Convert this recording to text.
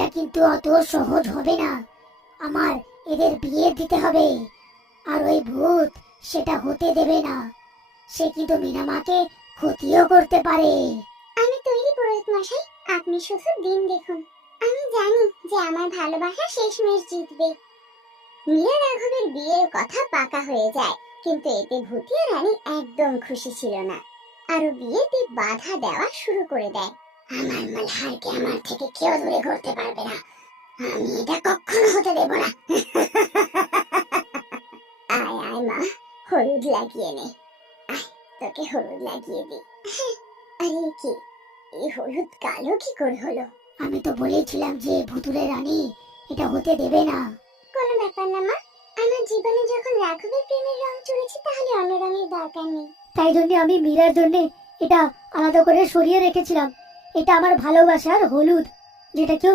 এটা কিন্তু অত সহজ হবে না। আমার এদের বিয়ে দিতে হবে, আর ওই ভূত সেটা হতে দেবে না। সে কিন্তু মিনামাকে ক্ষতিও করতে পারে। আমি তৈরি পুরোহিত মশাই, আপনি শুধু দিন দেখুন। আমি জানি যে আমার ভালোবাসা শেষমেশ জিতবে। মীরা রাঘবের বিয়ের কথা পাকা হয়ে যায়, কিন্তু এতে ভূতিয়া রানী একদম খুশি ছিল না, আরো বিয়েতে বাধা দেওয়া শুরু করে দেয়। আমার মালহারকে আমার থেকে কেউ দূরে করতে পারবে না, আমি এটা কখনো হতে দেব না। আয় আয় মা, হলুদ লাগিয়ে নে। আয়, তোকে হলুদ লাগিয়ে দি। আরে কি, এই হলুদ কালো কি করে হলো? আমি তো বলেছিলাম যে ভুতুরে রানী এটা হতে দেবে না। কোনো ব্যাপার না মা, আমার জীবনে যখন রাঘবের প্রেমের রং চড়েছে তাহলে অন্য রঙের দরকার নেই। তাই জন্য আমি মীরার জন্য এটা আলাদা করে সরিয়ে রেখেছিলাম। এটা আমার ভালোবাসার হলুদ, যেটা কেউ